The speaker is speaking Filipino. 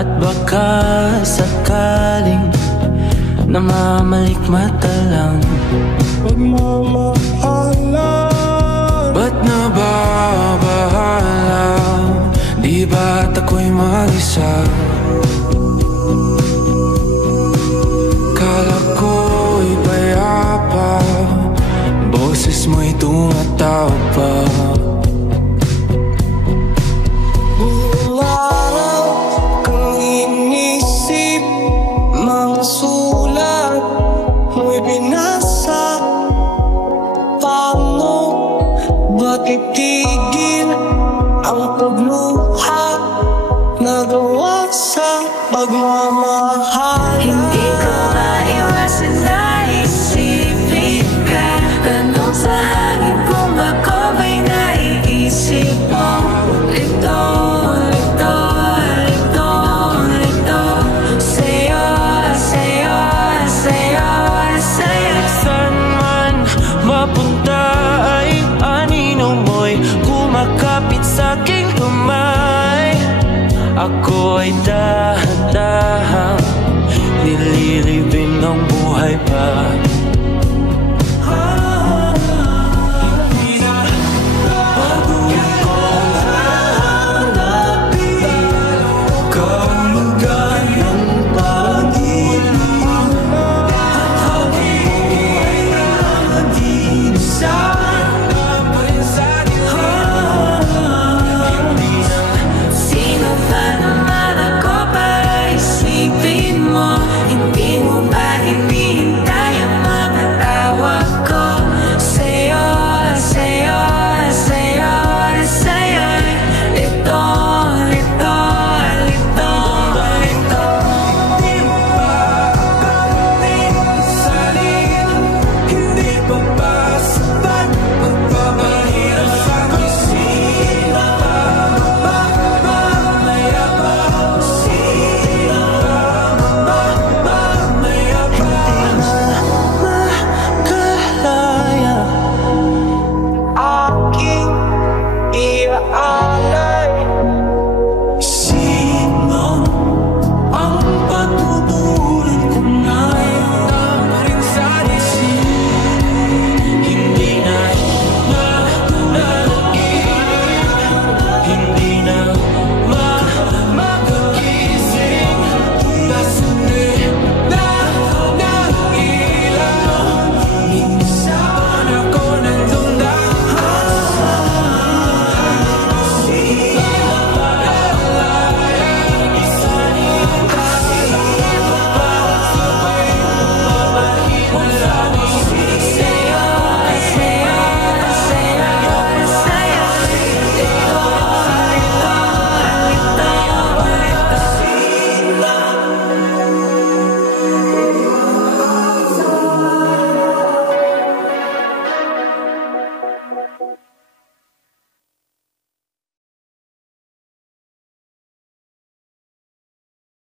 At baka sakaling namamalikmata lang. Pagmamahalan, ba't nababahala? Di ba't ako'y mag-isa? Kala ko'y payapa, boses mo'y tumatawag pa. Buong araw kang inisip, mga sulat mo'y binasa. Paano ba't itigil ang pagluha? Nagawa sa pagmamahal. Hindi ko maiwasan na isipin ka. Tanong sa hangin kung ako ba'y naiisip mo. Lito, lito, lito, lito. Sa'yo, sa'yo, sa'yo, sa'yo. Saan man mapunta ay anino mo'y kumakapit sa'king kamay. Ako ay dahan-dahang nililibing ang buhay pa.